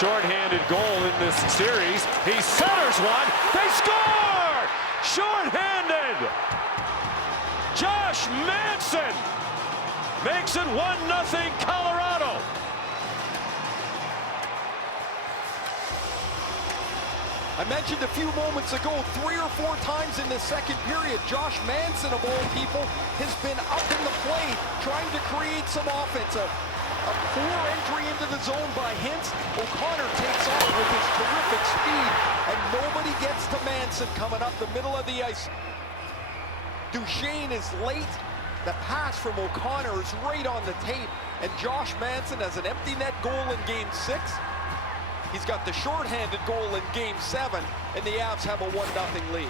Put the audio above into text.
shorthanded goal in this series. He centers one. They score! Shorthanded! Josh Manson makes it 1-0 Colorado. I mentioned a few moments ago, 3 or 4 times in the second period, Josh Manson, of all people, has been up in the play, trying to create some offense. A poor entry into the zone by Hintz. O'Connor takes off with his terrific speed, and nobody gets to Manson coming up the middle of the ice. Duchesne is late. The pass from O'Connor is right on the tape, and Josh Manson has an empty net goal in Game 6. He's got the shorthanded goal in Game 7, and the Avs have a 1-0 lead.